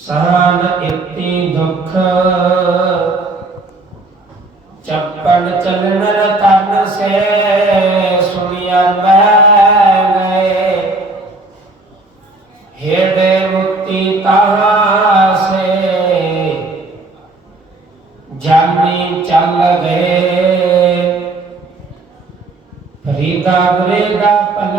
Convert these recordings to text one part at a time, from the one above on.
सहन इति दुख। चप्पल चलन तन से सुनिया कहा से जानी चल गए। फरीदा वरेगा पल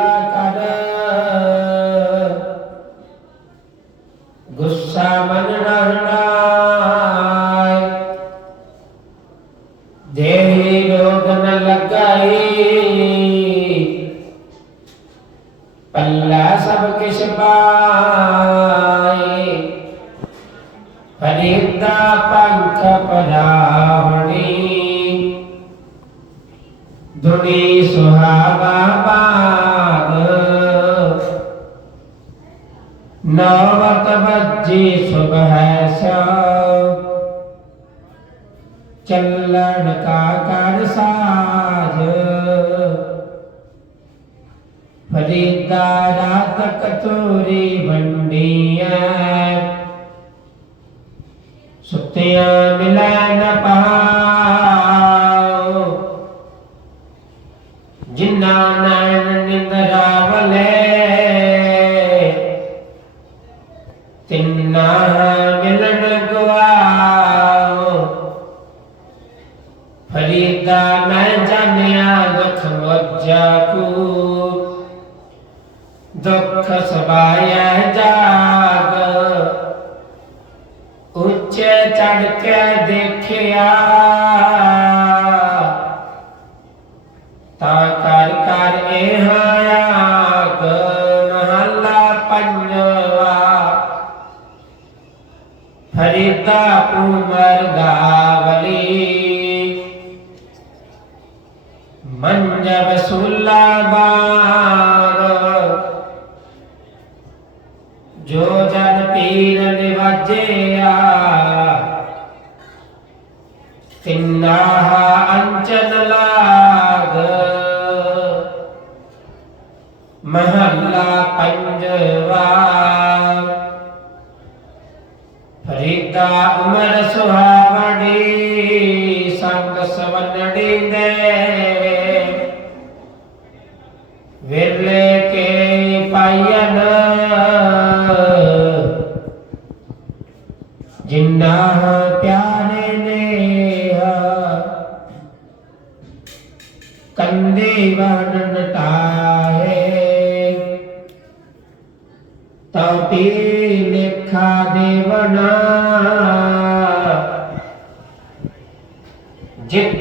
अल्लाह सबके सिपाए फरीदा पंख पदावणी दुनी सुहावा बाग। नौबत बज्जी सुबह चलन का कर साज। ਫਰੀਦਾ ਰਾਤ ਕਤੂਰੀ ਵੰਡੀਆਂ ਸੁੱਤਿਆਂ ਮਿਲੈ ਨ ਪਾਉ ਜਿਨਾ ਨੈਣ ਨਿੰਦਰਾਵਲੇ ਤਿੰਨਾ ਮਿਲਣ ਗਵਾਓ ਫਰੀਦਾ ਮੈਂ ਜਾਣਿਆ ਦੁਖ ਮੋਜਾ ਕੂ। दुख सबाया जाग। उच्चे चढ़ के देखिया। ता कर कर महला पंजवा। फरीदा गावली। मंजब सुल्ला ਜੋ ਜਨ ਪੀਰ ਨਿਵਾਜਿਆ ਤਿੰਨਾ ਅੰਚਨ ਲਾਗ। ਮਹੱਲਾ ਪੰਜਵਾ। ਫਰੀਦਾ ਉਮਰ ਸੁਹਾਵੜੀ ਸੰਗ ਸਵਨੜੀ ਦੇ। बरताए तौती लिखा देवना। जित